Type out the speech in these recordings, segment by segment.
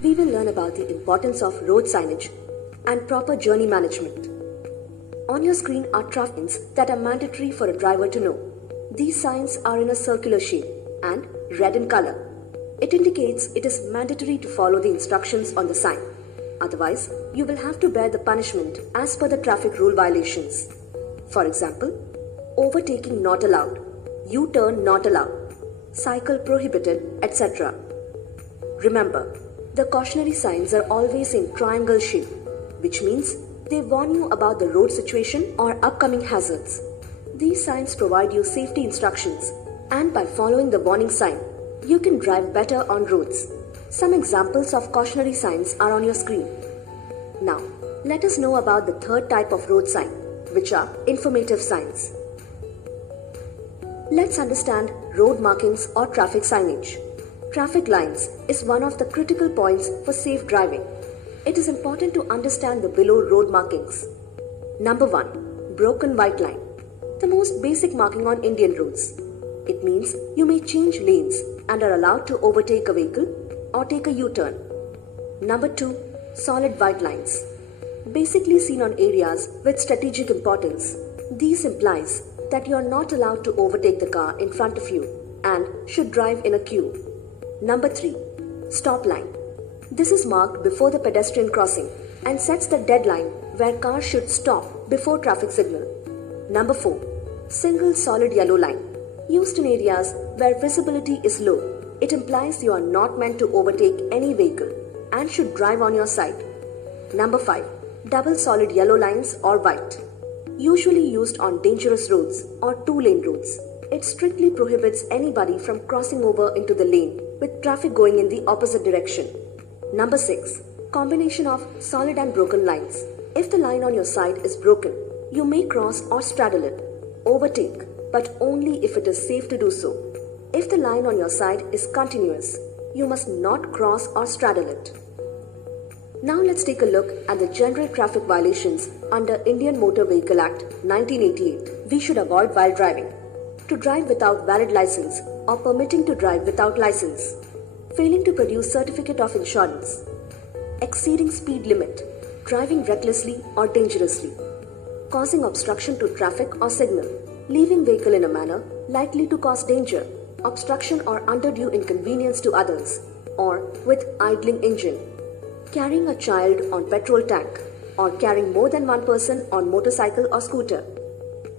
we will learn about the importance of road signage and proper journey management. On your screen are traffic signs that are mandatory for a driver to know. These signs are in a circular shape and red in color. It indicates it is mandatory to follow the instructions on the sign. Otherwise, you will have to bear the punishment as per the traffic rule violations. For example, overtaking not allowed, U-turn not allowed, cycle prohibited, etc. Remember, the cautionary signs are always in triangle shape, which means they warn you about the road situation or upcoming hazards. These signs provide you safety instructions, and by following the warning sign, you can drive better on roads. Some examples of cautionary signs are on your screen. Now, let us know about the third type of road sign, which are informative signs. Let's understand road markings or traffic signage. Traffic lines is one of the critical points for safe driving. It is important to understand the below road markings. Number 1. Broken white line. The most basic marking on Indian roads. It means you may change lanes and are allowed to overtake a vehicle or take a U-turn. Number 2. Solid white lines. Basically seen on areas with strategic importance. These implies that you are not allowed to overtake the car in front of you and should drive in a queue. Number 3. Stop line. This is marked before the pedestrian crossing and sets the deadline where cars should stop before traffic signal. Number 4. Single solid yellow line. Used in areas where visibility is low, it implies you are not meant to overtake any vehicle and should drive on your side. Number 5. Double solid yellow lines or white. Usually used on dangerous roads or two-lane roads. It strictly prohibits anybody from crossing over into the lane with traffic going in the opposite direction. Number 6. Combination of solid and broken lines. If the line on your side is broken, you may cross or straddle it, overtake, but only if it is safe to do so. If the line on your side is continuous, you must not cross or straddle it. Now let's take a look at the general traffic violations under Indian Motor Vehicle Act 1988 we should avoid while driving. To drive without valid license or permitting to drive without license. Failing to produce certificate of insurance. Exceeding speed limit. Driving recklessly or dangerously. Causing obstruction to traffic or signal. Leaving vehicle in a manner likely to cause danger, obstruction or undue inconvenience to others, or with idling engine. Carrying a child on petrol tank, or carrying more than one person on motorcycle or scooter.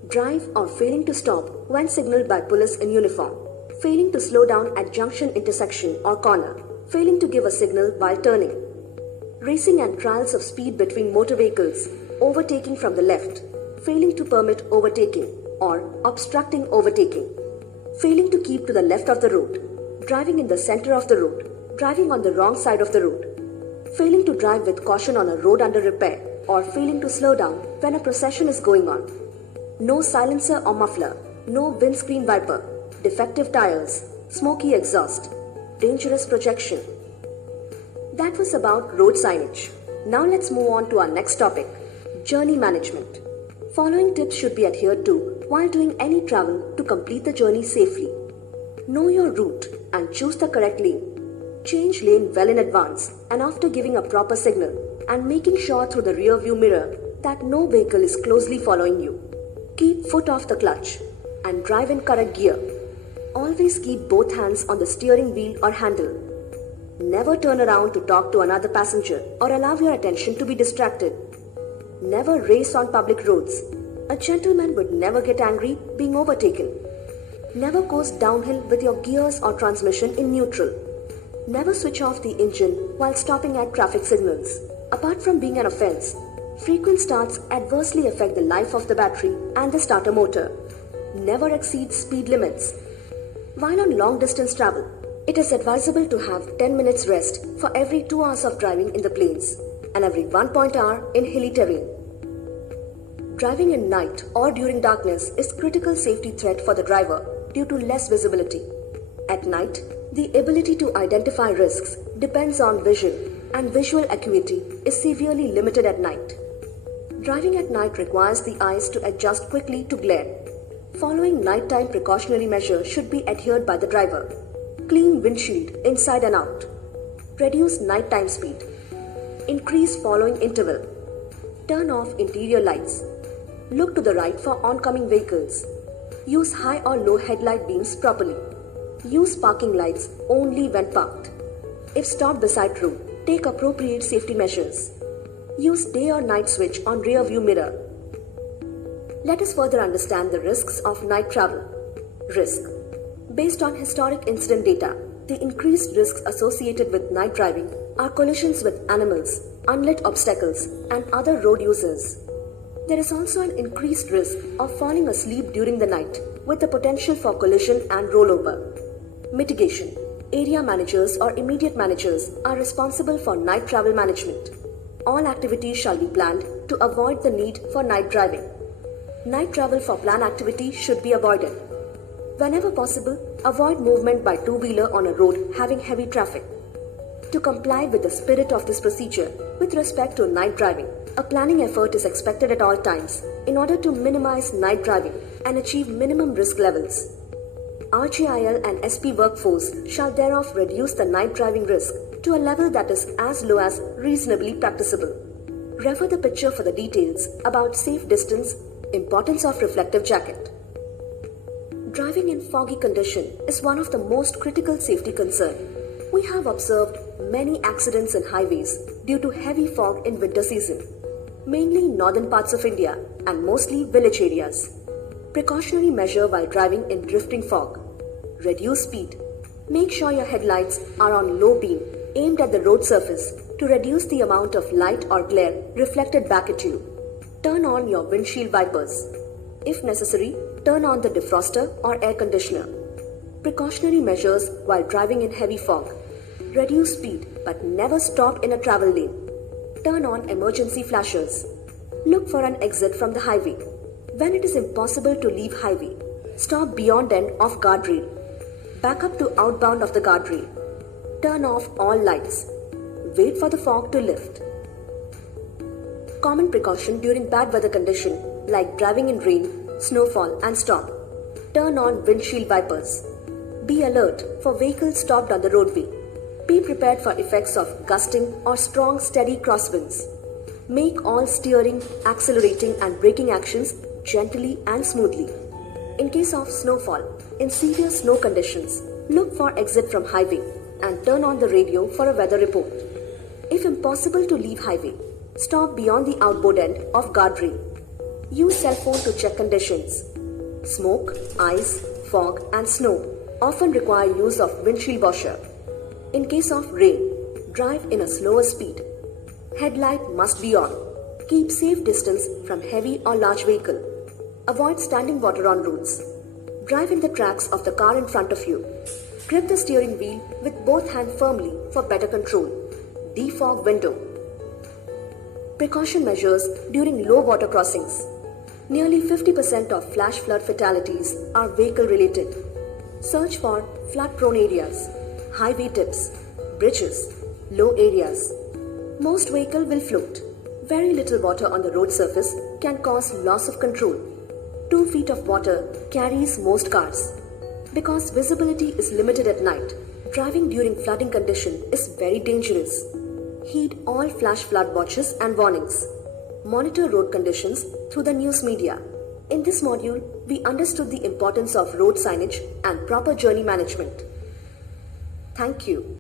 Drive or failing to stop when signaled by police in uniform. Failing to slow down at junction intersection or corner. Failing to give a signal while turning. Racing and trials of speed between motor vehicles. Overtaking from the left. Failing to permit overtaking or obstructing overtaking. Failing to keep to the left of the road. Driving in the center of the road. Driving on the wrong side of the road. Failing to drive with caution on a road under repair or failing to slow down when a procession is going on. No silencer or muffler. No windscreen wiper. Defective tires. Smoky exhaust. Dangerous projection. That was about road signage. Now let's move on to our next topic, journey management. Following tips should be adhered to while doing any travel to complete the journey safely. Know your route and choose the correct lane. Change lane well in advance and after giving a proper signal and making sure through the rear view mirror that no vehicle is closely following you. Keep foot off the clutch and drive in correct gear. Always keep both hands on the steering wheel or handle. Never turn around to talk to another passenger or allow your attention to be distracted. Never race on public roads. A gentleman would never get angry being overtaken. Never coast downhill with your gears or transmission in neutral. Never switch off the engine while stopping at traffic signals. Apart from being an offense, frequent starts adversely affect the life of the battery and the starter motor. Never exceed speed limits. While on long distance travel, it is advisable to have 10 minutes rest for every 2 hours of driving in the plains and every 1 hour in hilly terrain. Driving at night or during darkness is critical safety threat for the driver due to less visibility. At night, the ability to identify risks depends on vision and visual acuity is severely limited at night. Driving at night requires the eyes to adjust quickly to glare. Following nighttime precautionary measures should be adhered by the driver. Clean windshield inside and out. Reduce nighttime speed. Increase following interval. Turn off interior lights. Look to the right for oncoming vehicles. Use high or low headlight beams properly. Use parking lights only when parked. If stopped beside road, take appropriate safety measures. Use day or night switch on rear view mirror. Let us further understand the risks of night travel. Risk. Based on historic incident data, the increased risks associated with night driving are collisions with animals, unlit obstacles, and other road users. There is also an increased risk of falling asleep during the night, with the potential for collision and rollover. Mitigation. Area managers or immediate managers are responsible for night travel management. All activities shall be planned to avoid the need for night driving. Night travel for planned activity should be avoided. Whenever possible, avoid movement by two-wheeler on a road having heavy traffic. To comply with the spirit of this procedure with respect to night driving, a planning effort is expected at all times in order to minimize night driving and achieve minimum risk levels. RGIL and SP workforce shall thereof reduce the night driving risk to a level that is as low as reasonably practicable. Refer the picture for the details about safe distance, importance of reflective jacket. Driving in foggy condition is one of the most critical safety concerns. We have observed many accidents in highways due to heavy fog in winter season, mainly in northern parts of India and mostly village areas. Precautionary measure while driving in drifting fog. Reduce speed. Make sure your headlights are on low beam aimed at the road surface to reduce the amount of light or glare reflected back at you. Turn on your windshield wipers. If necessary, turn on the defroster or air conditioner. Precautionary measures while driving in heavy fog. Reduce speed but never stop in a travel lane. Turn on emergency flashers. Look for an exit from the highway. When it is impossible to leave highway, stop beyond end of guardrail. Back up to outbound of the guardrail. Turn off all lights. Wait for the fog to lift. Common precaution during bad weather condition like driving in rain, snowfall and storm. Turn on windshield wipers. Be alert for vehicles stopped on the roadway. Be prepared for effects of gusting or strong steady crosswinds. Make all steering, accelerating and braking actions gently and smoothly. In case of snowfall, in severe snow conditions, look for exit from highway and turn on the radio for a weather report. If impossible to leave highway, stop beyond the outboard end of guardrail. Use cell phone to check conditions. Smoke, ice, fog and snow often require use of windshield washer. In case of rain, drive in a slower speed. Headlight must be on. Keep safe distance from heavy or large vehicle. Avoid standing water on roads. Drive in the tracks of the car in front of you. Grip the steering wheel with both hands firmly for better control. Defog window. Precaution measures during low water crossings. Nearly 50% of flash flood fatalities are vehicle related. Search for flood prone areas, highway tips, bridges, low areas. Most vehicle will float. Very little water on the road surface can cause loss of control. 2 feet of water carries most cars. Because visibility is limited at night, driving during flooding condition is very dangerous. Heed all flash flood watches and warnings. Monitor road conditions through the news media. In this module, we understood the importance of road signage and proper journey management. Thank you.